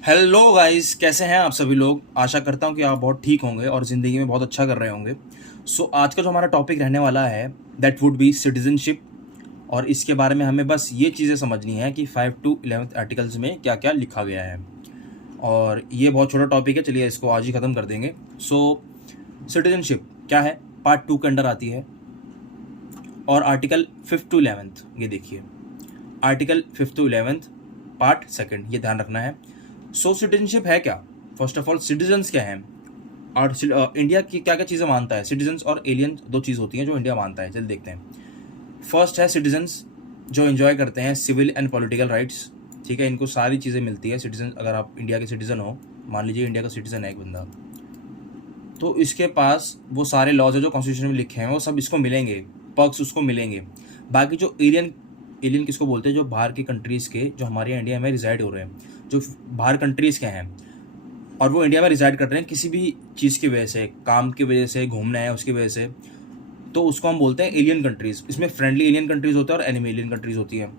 Hello guys, कैसे हैं आप सभी लोग। आशा करता हूं कि आप बहुत ठीक होंगे और ज़िंदगी में बहुत अच्छा कर रहे होंगे। आज का जो हमारा टॉपिक रहने वाला है दैट वुड बी सिटीजनशिप। और इसके बारे में हमें बस ये चीज़ें समझनी है कि 5 to 11 आर्टिकल्स में क्या क्या लिखा गया है। और ये बहुत छोटा टॉपिक है, चलिए इसको आज ही ख़त्म कर देंगे। सिटीजनशिप क्या है, पार्ट 2 के अंडर आती है। और आर्टिकल 5 to 11 ये देखिए, आर्टिकल 5 to 11 पार्ट सेकंड, ये ध्यान रखना है। सिटीजनशिप है क्या। फर्स्ट ऑफ ऑल सिटीजन्स क्या हैं और इंडिया की क्या क्या चीज़ें मानता है। सिटीजन्स और एलियन दो चीज़ होती हैं जो इंडिया मानता है। चलिए देखते हैं। फर्स्ट है सिटीजन्स जो एंजॉय करते हैं सिविल एंड पॉलिटिकल राइट्स। ठीक है, इनको सारी चीज़ें मिलती है। सिटीजन, अगर आप इंडिया के सिटीज़न हो, मान लीजिए इंडिया का सिटीज़न है एक बंदा, तो इसके पास वो सारे लॉज है जो कॉन्स्टिट्यूशन में लिखे हैं, वो सब इसको मिलेंगे, पर्क्स उसको मिलेंगे। बाकी जो एलियन, एलियन किसको बोलते हैं, जो बाहर की कंट्रीज़ के, जो हमारे इंडिया में रिजाइड हो रहे हैं, जो बाहर कंट्रीज़ के हैं और वो इंडिया में रिजाइड कर रहे हैं किसी भी चीज़ की वजह से, काम की वजह से, घूमना है उसकी वजह से, तो उसको हम बोलते हैं एलियन कंट्रीज़। इसमें फ्रेंडली एलियन कंट्रीज़ होते हैं और एनिमी एलियन कंट्रीज़ होती हैं।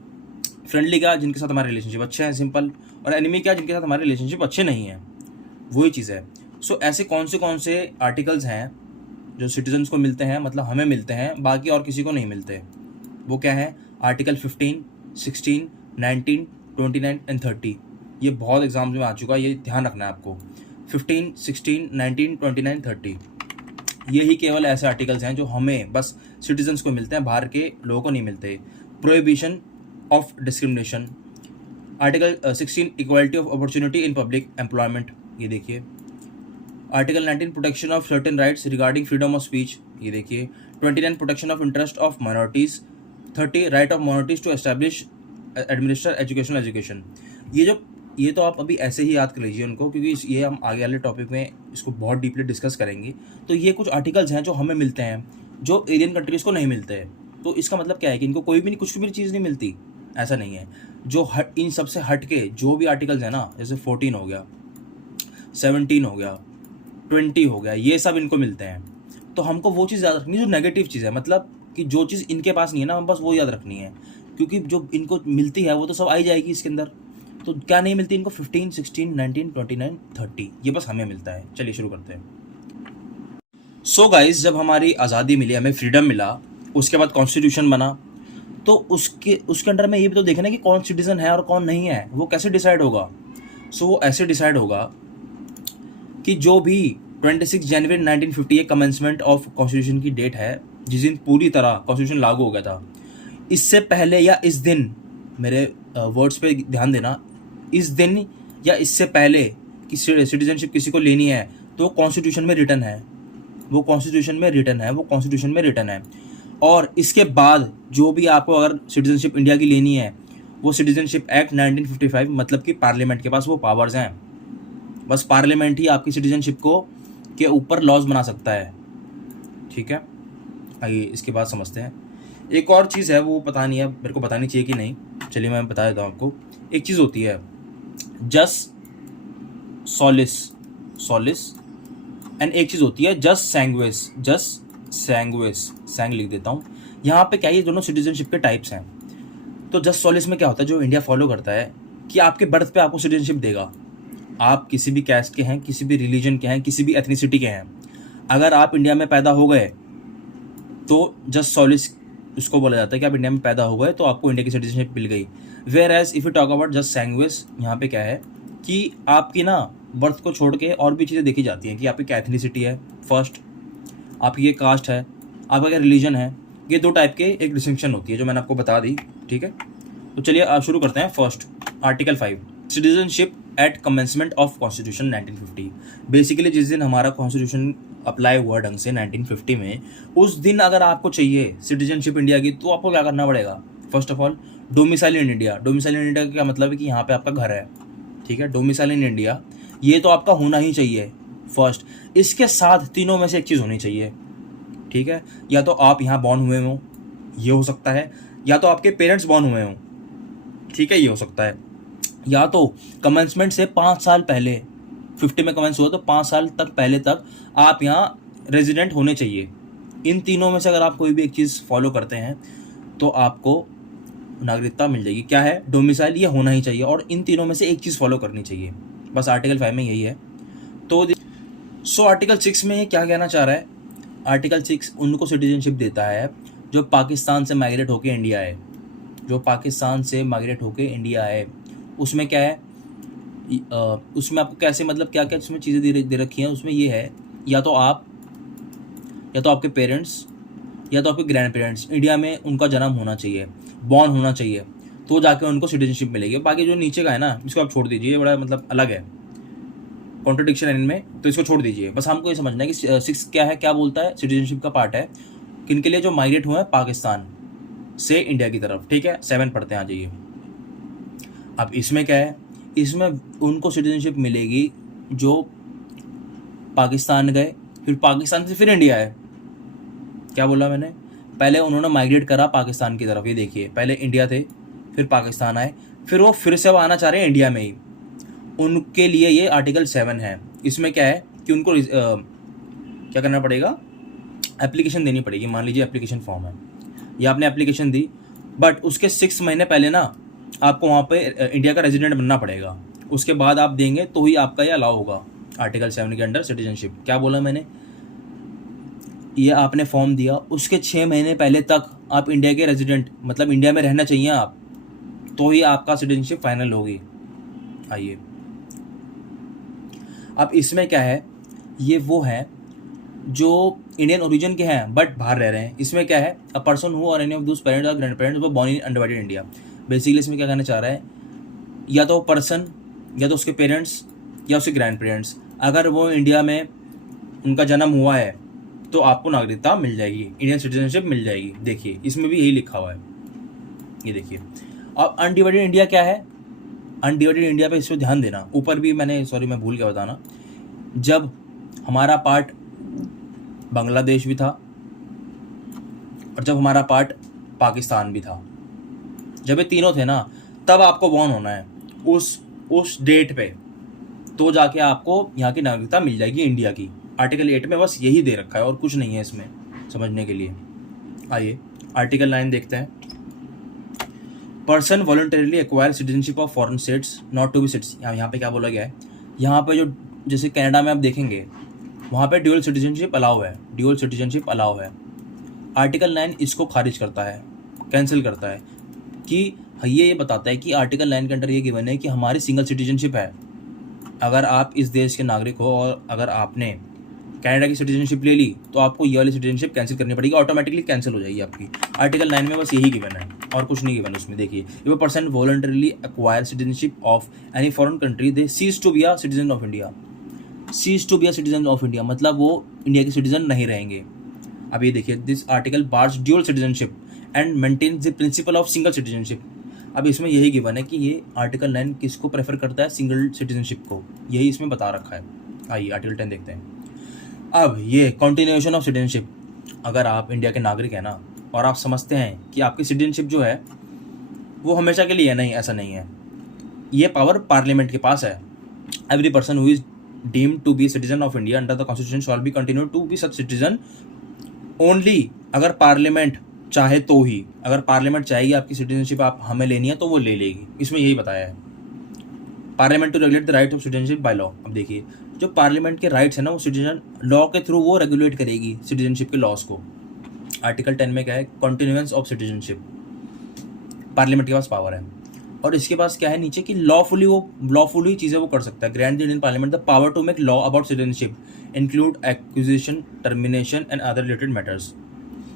फ्रेंडली क्या, जिनके साथ हमारे रिलेशनशिप अच्छे हैं, सिंपल। और एनिमी क्या, जिनके साथ हमारे रिलेशनशिप अच्छे नहीं हैं। वही चीज़ है। ऐसे कौन से आर्टिकल्स हैं जो सिटीजन्स को मिलते हैं, मतलब हमें मिलते हैं, बाकी और किसी को नहीं मिलते। वो क्या है, आर्टिकल 15, 16, 19, 29 एंड 30। ये बहुत एग्जाम्स में आ चुका है, ये ध्यान रखना है आपको। 15, 16, 19, 29, 30, यही केवल ऐसे आर्टिकल्स हैं जो हमें बस सिटीजन्स को मिलते हैं, बाहर के लोगों को नहीं मिलते। Prohibition of discrimination, article 16 equality of opportunity in public employment, ये देखिए। Article 19 protection of certain rights regarding freedom of speech, ये देखिए। 29 protection of interest of minorities. 30 right of minorities to establish administer education. ये तो आप अभी ऐसे ही याद कर लीजिए उनको, क्योंकि ये हम आगे वाले टॉपिक में इसको बहुत डीपली डिस्कस करेंगे। तो ये कुछ आर्टिकल्स हैं जो हमें मिलते हैं, जो एलियन कंट्रीज़ को नहीं मिलते हैं। तो इसका मतलब क्या है कि इनको कोई भी कुछ भी चीज़ नहीं मिलती, ऐसा नहीं है। जो इन सबसे हट के जो भी आर्टिकल्स हैं ना, जैसे 14 हो गया, 17 हो गया, 20 हो गया, ये सब इनको मिलते हैं। तो हमको वो चीज़ याद रखनी है जो नेगेटिव चीज़ है, मतलब कि जो चीज़ इनके पास नहीं है ना, हम बस वो याद रखनी है, क्योंकि जो इनको मिलती है वो तो सब आई जाएगी इसके अंदर। तो क्या नहीं मिलती इनको, 15, 16, 19, 29, 30, ये बस हमें मिलता है। चलिए शुरू करते हैं। गाइस, जब हमारी आज़ादी मिली, हमें फ्रीडम मिला, उसके बाद कॉन्स्टिट्यूशन बना, तो उसके अंडर में ये भी तो देखना कि कौन सिटीज़न है और कौन नहीं है। वो कैसे डिसाइड होगा। वो ऐसे डिसाइड होगा कि जो भी 26 जनवरी 1950 ये कमेंसमेंट ऑफ कॉन्स्टिट्यूशन की डेट है, जिस दिन पूरी तरह कॉन्स्टिट्यूशन लागू हो गया था, इससे पहले या इस दिन, मेरे वर्ड्स पे ध्यान देना, इस दिन या इससे पहले कि सिटीजनशिप किसी को लेनी है तो कॉन्स्टिट्यूशन में रिटर्न है, वो कॉन्स्टिट्यूशन में रिटर्न है, वो कॉन्स्टिट्यूशन में रिटर्न है। और इसके बाद जो भी आपको अगर सिटीजनशिप इंडिया की लेनी है, वो सिटीजनशिप एक्ट 1955, मतलब कि पार्लियामेंट के पास वो पावर्स हैं। बस पार्लियामेंट ही आपकी सिटीजनशिप को के ऊपर लॉज बना सकता है। ठीक है, आइए इसके बाद समझते हैं। एक और चीज़ है, वो पता नहीं है, मेरे को बतानी चाहिए कि नहीं, चलिए मैं बता देता हूँ आपको। एक चीज़ होती है जस सॉलिस, एंड एक चीज़ होती है जस सैंग्विस, सैंग लिख देता हूँ यहाँ पे। क्या ये दोनों सिटीजनशिप के टाइप्स हैं। तो जस्ट सॉलिस में क्या होता है, जो इंडिया फॉलो करता है कि आपके बर्थ पे आपको सिटीजनशिप देगा। आप किसी भी कैस्ट के हैं, किसी भी रिलीजन के हैं, किसी भी एथनिसिटी के हैं, अगर आप इंडिया में पैदा हो गए तो जस्ट सॉलिस उसको बोला जाता है कि आप इंडिया में पैदा हो गए तो आपको इंडिया की सिटीजनशिप मिल गई। Whereas if you talk about jus sanguinis, यहाँ पे क्या है कि आपकी ना बर्थ को छोड़ के और भी चीज़ें देखी जाती हैं कि आपकी क्या एथनिसिटी है, फर्स्ट आपकी ये कास्ट है, आपका क्या रिलीजन है। ये दो टाइप के एक डिस्टिंक्शन होती है जो मैंने आपको बता दी। ठीक है, तो चलिए आप शुरू करते हैं। First, article 5, citizenship at commencement of constitution 1950। Basically जिस दिन हमारा कॉन्स्टिट्यूशन अप्लाई हुआ ढंग से 1950 में, उस दिन अगर आपको चाहिए सिटीजनशिप इंडिया की, तो आपको क्या करना पड़ेगा। First of all, domicile in India. Domicile in India का क्या मतलब है कि यहाँ पे आपका घर है। ठीक है, डोमिसाइल इन इंडिया, ये तो आपका होना ही चाहिए फर्स्ट। इसके साथ तीनों में से एक चीज़ होनी चाहिए। ठीक है, या तो आप यहाँ बॉर्न हुए हों, ये हो सकता है, या तो आपके पेरेंट्स बॉर्न हुए हों। ठीक है, ये हो सकता है, या तो कमेंसमेंट से 5 साल पहले, 50 में कमेंस हुआ तो 5 साल तक पहले तक आप यहाँ रेजिडेंट होने चाहिए। इन तीनों में से अगर आप कोई भी एक चीज़ फॉलो करते हैं तो आपको नागरिकता मिल जाएगी। क्या है, डोमिसाइल, ये होना ही चाहिए, और इन तीनों में से एक चीज़ फॉलो करनी चाहिए। बस आर्टिकल 5 में यही है। तो सो आर्टिकल 6 में क्या कहना चाह रहा है? आर्टिकल 6 उनको सिटीजनशिप देता है जो पाकिस्तान से माइग्रेट होके इंडिया आए, जो पाकिस्तान से माइग्रेट होके इंडिया आए। उसमें क्या है, उसमें आपको कैसे, मतलब क्या क्या उसमें चीज़ें दे रखी हैं। उसमें ये है, या तो आप, या तो आपके पेरेंट्स, या तो आपके ग्रैंड पेरेंट्स इंडिया में उनका जन्म होना चाहिए, बॉर्न होना चाहिए, तो जाके उनको सिटीजनशिप मिलेगी। बाकी जो नीचे का है ना, इसको आप छोड़ दीजिए, ये बड़ा मतलब अलग है, कॉन्ट्रडिक्शन है इनमें, तो इसको छोड़ दीजिए। बस हमको ये समझना है कि 6 क्या है, क्या बोलता है, सिटीजनशिप का पार्ट है किन के लिए, जो माइग्रेट हुए हैं पाकिस्तान से इंडिया की तरफ। ठीक है, 7 पढ़ते हैं, आ जाइए। अब इसमें क्या है, इसमें उनको सिटीजनशिप मिलेगी जो पाकिस्तान गए, फिर पाकिस्तान से फिर इंडिया आए। क्या बोला मैंने? पहले उन्होंने माइग्रेट करा पाकिस्तान की तरफ, ये देखिए, पहले इंडिया थे, फिर पाकिस्तान आए, फिर वो फिर से अब आना चाह रहे हैं इंडिया में ही। उनके लिए ये आर्टिकल 7 है। इसमें क्या है कि उनको क्या करना पड़ेगा, एप्लीकेशन देनी पड़ेगी। मान लीजिए एप्लीकेशन फॉर्म है, या आपने एप्लीकेशन दी, बट उसके 6 महीने पहले ना आपको वहाँ पे इंडिया का रेजिडेंट बनना पड़ेगा। उसके बाद आप देंगे तो ही आपका ये अलाउ होगा आर्टिकल 7 के अंडर सिटीजनशिप। क्या बोला मैंने? ये आपने फॉर्म दिया, उसके 6 महीने पहले तक आप इंडिया के रेजिडेंट, मतलब इंडिया में रहना चाहिए आप, तो ही आपका सिटीजनशिप फाइनल होगी। आइए, अब इसमें क्या है, ये वो है जो इंडियन ओरिजिन के हैं बट बाहर रह रहे हैं। इसमें क्या है, अ पर्सन हु और एनी ऑफ दोस पेरेंट्स और grandparents were born in undivided India. Basically इसमें क्या कहना चाह रहा है, या तो पर्सन, या तो उसके पेरेंट्स, या उसके ग्रैंड पेरेंट्स, अगर वो इंडिया में उनका जन्म हुआ है तो आपको नागरिकता मिल जाएगी, इंडियन सिटीजनशिप मिल जाएगी। देखिए इसमें भी यही लिखा हुआ है, ये देखिए। अब अनडिवाइडेड इंडिया क्या है, अनडिवाइडेड इंडिया पे इस पर ध्यान देना। ऊपर भी मैंने, सॉरी मैं भूल गया बताना, जब हमारा पार्ट बांग्लादेश भी था और जब हमारा पार्ट पाकिस्तान भी था, जब ये तीनों थे ना, तब आपको बॉर्न होना है उस डेट पे, तो जाके आपको यहाँ की नागरिकता मिल जाएगी इंडिया की। आर्टिकल 8 में बस यही दे रखा है और कुछ नहीं है इसमें समझने के लिए। आइए आर्टिकल 9 देखते हैं। Person voluntarily acquire citizenship of foreign states not to be citizen. यहाँ पे क्या बोला गया है, यहाँ पे जो जैसे कनाडा में आप देखेंगे वहाँ पे ड्यूअल सिटीजनशिप अलाउ है, ड्यूअल सिटीजनशिप अलाउ है। आर्टिकल 9 इसको खारिज करता है, कैंसिल करता है, कि ये बताता है कि आर्टिकल 9 के अंडर ये गिवन है कि हमारी सिंगल सिटीजनशिप है। अगर आप इस देश के नागरिक हो और अगर आपने कनाडा की सिटीजनशिप ले ली तो आपको ये वाली सिटीजनशिप कैंसिल करनी पड़ेगी, ऑटोमेटिकली कैंसिल हो जाएगी आपकी। आर्टिकल 9 में बस यही गिवन है और कुछ नहीं गिवन उसमें। देखिए, if a person voluntarily acquire citizenship of any foreign country they cease to be a citizen of India. Cease to be a citizen of India मतलब वो इंडिया के सिटीजन नहीं रहेंगे। अब ये देखिए, this article bars dual citizenship and maintains the principle of single citizenship. अब इसमें यही गिवन है कि ये आर्टिकल 9 किसको प्रेफर करता है, सिंगल सिटीजनशिप को, यही इसमें बता रखा है। आइए आर्टिकल 10 देखते हैं। अब ये कंटिन्यूएशन ऑफ सिटीजनशिप, अगर आप इंडिया के नागरिक हैं ना और आप समझते हैं कि आपकी सिटीजनशिप जो है वो हमेशा के लिए है, नहीं, ऐसा नहीं है। ये पावर पार्लियामेंट के पास है। Every person who is deemed to be citizen of India under the constitution shall be continue to be such citizen only, अगर पार्लियामेंट चाहे तो ही, अगर पार्लियामेंट चाहेगी आपकी सिटीजनशिप आप हमें लेनी है तो वो ले लेगी। इसमें यही बताया है, parliament to regulate the right of citizenship by law. अब देखिए, जो पार्लियामेंट के राइट्स है ना, वो सिटीजन लॉ के थ्रू वो रेगुलेट करेगी सिटीजनशिप के लॉज को। आर्टिकल 10 में क्या है, कंटिन्यूएंस ऑफ सिटीजनशिप, पार्लियामेंट के पास पावर है। और इसके पास क्या है नीचे कि लॉफुली चीज़ें वो कर सकता है। Grant the Indian parliament the power to make law about citizenship include acquisition, termination and other related matters.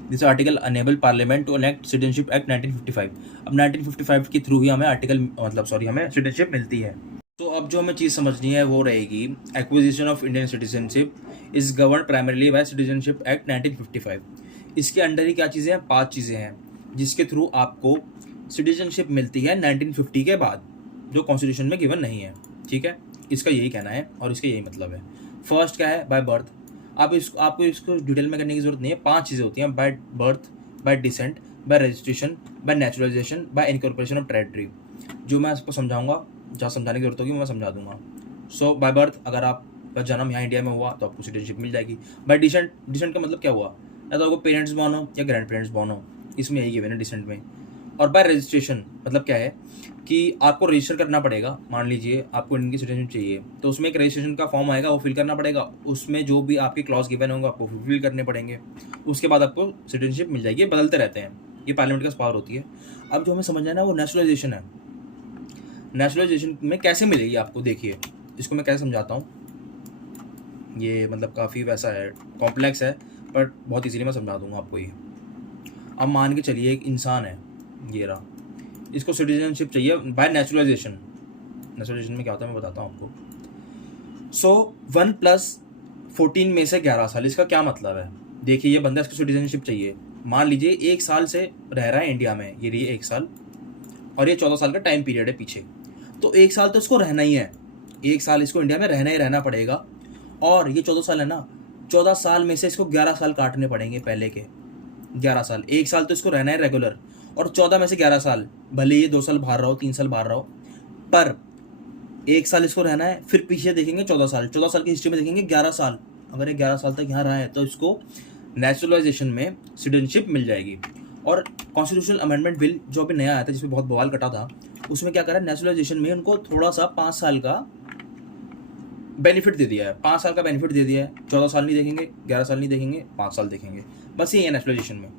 This article enable parliament to enact citizenship act 1955। अब 1955 के थ्रू ही हमें हमें सिटीजनशिप मिलती है। तो अब जो हमें चीज़ समझनी है वो रहेगी, acquisition of Indian citizenship is govern primarily bye citizenship act 1955। इसके अंडर ही क्या चीज़ें हैं, 5 चीज़ें हैं जिसके थ्रू आपको सिटीजनशिप मिलती है 1950 के बाद, जो कॉन्स्टिट्यूशन में गिवन नहीं है। ठीक है, इसका यही कहना है और इसका यही मतलब है। फर्स्ट क्या है, बाय बर्थ। आपको इसको डिटेल में करने की जरूरत नहीं है। 5 चीज़ें होती हैं, by birth, bye decent, bye registration, bye naturalisation, bye incorporation of territory. जो मैं आपको समझाऊंगा, जहाँ समझाने की जरूरत होगी मैं समझा दूंगा। सो बाय बर्थ, अगर आपका जन्म यहाँ इंडिया में हुआ तो आपको सिटीजनशिप मिल जाएगी। बाय डिसेंट का मतलब क्या हुआ, या तो आपको पेरेंट्स बॉर्न हो या ग्रैंड पेरेंट्स बॉर्न हो, इसमें यही गिवन है डिसेंट में। और बाय रजिस्ट्रेशन मतलब क्या है कि आपको रजिस्टर करना पड़ेगा। मान लीजिए आपको इंडियन की सिटीजनशिप चाहिए, तो उसमें एक रजिस्ट्रेशन का फॉर्म आएगा, वो फिल करना पड़ेगा। उसमें जो भी आपके क्लॉज गिवन होंगे आपको फिल करने पड़ेंगे। उसके बाद आपको सिटीजनशिप मिल जाएगी। ये बदलते रहते हैं, ये पार्लियामेंट का पावर होती है। अब जो हमें समझना है ना वो नेशनलाइजेशन है। नेशनलाइजेशन में कैसे मिलेगी आपको, देखिए इसको मैं कैसे समझाता हूँ। ये मतलब काफ़ी वैसा है, कॉम्प्लेक्स है, बट बहुत इजीली मैं समझा दूंगा आपको ये। अब मान के चलिए एक इंसान है, ये रहा, इसको सिटीजनशिप चाहिए बाय नेचुरलाइजेशन। नेचुरलाइजेशन में क्या होता है मैं बताता हूँ आपको। सो 1+14 में से 11 साल, इसका क्या मतलब है? देखिए ये बंदा, इसको सिटीजनशिप चाहिए। मान लीजिए 1 साल से रह रहा है इंडिया में, ये रही 1 साल, और ये 14 साल का टाइम पीरियड है पीछे। तो 1 साल तो इसको रहना ही है, 1 साल इसको इंडिया में रहना ही रहना पड़ेगा। और ये 14 साल है ना, 14 साल में से इसको 11 साल काटने पड़ेंगे पहले के 11 साल। 1 साल तो इसको रहना है रेगुलर, और 14 में से 11 साल, भले ये 2 साल बाहर रहो, 3 साल बाहर रहो, पर 1 साल इसको रहना है। फिर पीछे देखेंगे 14 साल, 14 साल की हिस्ट्री में देखेंगे 11 साल। अगर ये 11 साल तक यहाँ रहा है तो इसको नेचुरलाइजेशन में सिटीजनशिप मिल जाएगी। और कॉन्स्टिट्यूशनल अमेंडमेंट बिल जो अभी नया आया था, जिसमें बहुत बवाल कटा था, उसमें क्या करा, नेचुरलाइजेशन में उनको थोड़ा सा 5 साल का बेनिफिट दे दिया है। 5 साल का बेनिफिट दे दिया है। 14 साल नहीं देखेंगे, 11 साल नहीं देखेंगे, 5 साल देखेंगे, बस ये है नेशनलाइजेशन में।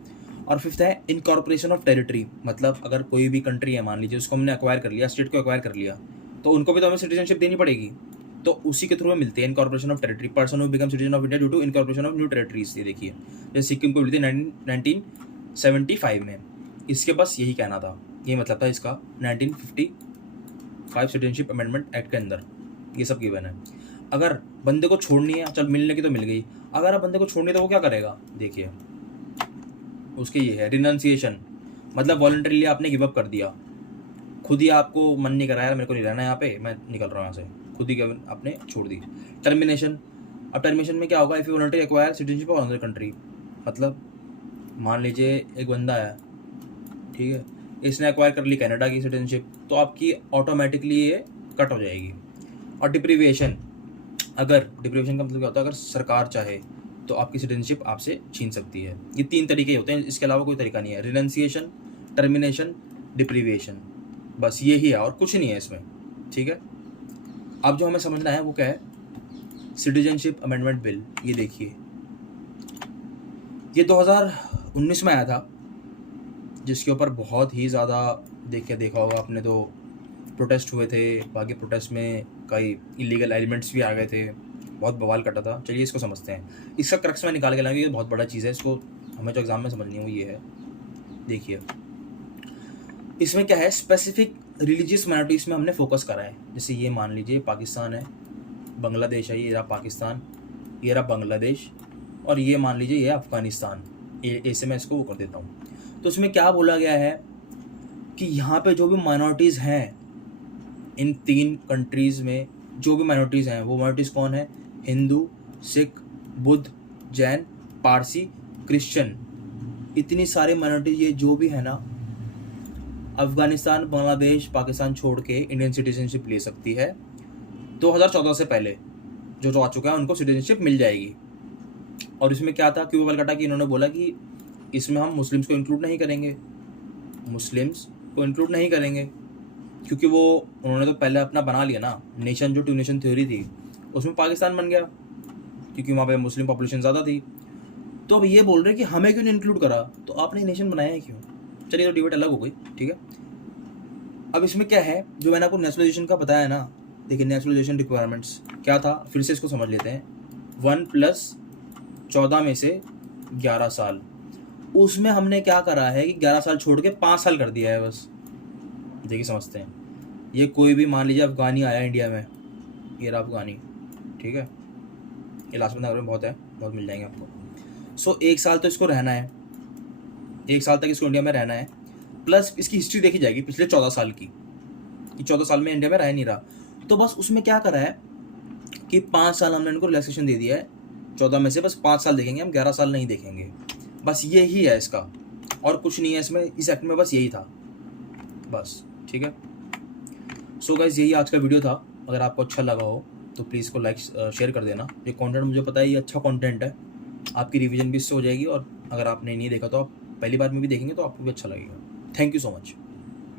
और फिफ्थ है इनकॉर्पोरेशन ऑफ टेरिटरी। मतलब अगर कोई भी कंट्री है, मान लीजिए उसको हमने एक्वायर कर लिया, स्टेट को एक्वायर कर लिया, तो उनको भी तो हमें सिटीजनशिप देनी पड़ेगी। तो उसी के थ्रू में मिलती है incorporation of territory. Person who become citizen of India due to incorporation of new territories. ये देखिए, जैसे सिक्किम को मिलती है 1975 में। इसके बस यही कहना था, ये मतलब था इसका 1955 सिटीजनशिप अमेंडमेंट एक्ट के अंदर ये सब गिवन है। अगर बंदे को छोड़नी है, चल मिलने की तो मिल गई, अगर आप बंदे को छोड़नी है तो वो क्या करेगा? देखिए उसके ये है रिनंसिएशन, मतलब वॉलंटरीली आपने गिव अप कर दिया, खुद ही आपको मन नहीं करा यार मेरे को नहीं रहना यहाँ पे, मैं निकल रहा हूँ यहाँ से, खुद ही आपने छोड़ दी। टर्मिनेशन, अब टर्मिनेशन में क्या होगा, if you voluntary acquire citizenship of another country. मतलब मान लीजिए एक बंदा है, ठीक है, इसने एक्वायर कर ली कनाडा की सिटीजनशिप, तो आपकी ऑटोमेटिकली ये कट हो जाएगी। और डिप्रीविएशन, अगर डिप्रीविएशन का मतलब क्या होता है, अगर सरकार चाहे तो आपकी सिटीजनशिप आपसे छीन सकती है। ये 3 तरीके होते हैं, इसके अलावा कोई तरीका नहीं है। रिनंसिएशन, टर्मिनेशन, डिप्रीविएशन, बस ये ही है और कुछ नहीं है इसमें, ठीक है। अब जो हमें समझना है वो क्या है, सिटीजनशिप अमेंडमेंट बिल। ये देखिए, ये 2019 में आया था, जिसके ऊपर बहुत ही ज़्यादा देखा होगा आपने, तो प्रोटेस्ट हुए थे। बाकी प्रोटेस्ट में कई इलीगल एलिमेंट्स भी आ गए थे, बहुत बवाल कटा था। चलिए इसको समझते हैं, इसका क्रक्स में निकाल के लाएंगे, ये बहुत बड़ा चीज़ है, इसको हमें जो एग्जाम में समझनी है वो ये है। देखिए इसमें क्या है, स्पेसिफिक रिलीजियस माइनॉरिटीज़ में हमने फोकस करा है। जैसे ये मान लीजिए पाकिस्तान है, बांग्लादेश है, ये रहा पाकिस्तान, ये रहा बांग्लादेश, और ये मान लीजिए ये अफ़गानिस्तान। ऐसे मैं इसको वो कर देता हूँ। तो इसमें क्या बोला गया है कि यहाँ पे जो भी माइनॉरिटीज़ हैं, इन 3 कंट्रीज़ में जो भी माइनॉरिटीज़ हैं, वो माइनॉरिटीज़ कौन है, हिंदू, सिख, बुद्ध, जैन, पारसी, क्रिश्चियन, इतनी सारे माइनॉरिटीज़ ये जो भी है ना, अफ़गानिस्तान, बांग्लादेश, पाकिस्तान छोड़ के इंडियन सिटीजनशिप ले सकती है। 2014 से पहले जो आ चुका है उनको सिटीजनशिप मिल जाएगी। और इसमें क्या था, क्यों बल कटा कि इन्होंने बोला कि इसमें हम मुस्लिम्स को इंक्लूड नहीं करेंगे, मुस्लिम्स को इंक्लूड नहीं करेंगे, क्योंकि वो उन्होंने तो पहले अपना बना लिया ना नेशन, जो 2 नेशन थ्योरी थी उसमें पाकिस्तान बन गया, क्योंकि वहाँ पे मुस्लिम पॉपुलेशन ज़्यादा थी। तो अब ये बोल रहे हैं कि हमें क्यों नहीं इंक्लूड करा, तो आपने नेशन बनाया है क्यों? चलिए तो डिबेट अलग हो गई, ठीक है। अब इसमें क्या है, जो मैंने आपको नेशनलाइजेशन का बताया ना, देखिए नेशनलाइजेशन रिक्वायरमेंट्स क्या था, फिर से इसको समझ लेते हैं। 1+14 में से 11 साल, उसमें हमने क्या करा है कि 11 साल छोड़ के 5 साल कर दिया है बस। देखिए समझते हैं, ये कोई भी मान लीजिए अफ़गानी आया इंडिया में, ये रहा अफ़गानी, ठीक है, ये लास्ट में बहुत है, बहुत मिल जाएंगे आपको। सो 1 साल तो इसको रहना है, 1 साल तक इसको इंडिया में रहना है, प्लस इसकी हिस्ट्री देखी जाएगी पिछले 14 साल की, कि 14 साल में इंडिया में रह नहीं रहा। तो बस उसमें क्या करा है कि 5 साल हमने इनको रिलैक्सेशन दे दिया है, 14 में से बस 5 साल देखेंगे हम, 11 साल नहीं देखेंगे, बस यही है इसका, और कुछ नहीं है इसमें, इस एक्ट में बस यही था बस, ठीक है। सो गाइस यही आज का वीडियो था। अगर आपको अच्छा लगा हो तो प्लीज़ इसको लाइक शेयर कर देना। ये कंटेंट मुझे पता है ये अच्छा कंटेंट है, आपकी रिवीजन भी इससे हो जाएगी, और अगर आपने नहीं देखा तो आप पहली बार में भी देखेंगे तो आपको भी अच्छा लगेगा। Thank you so much.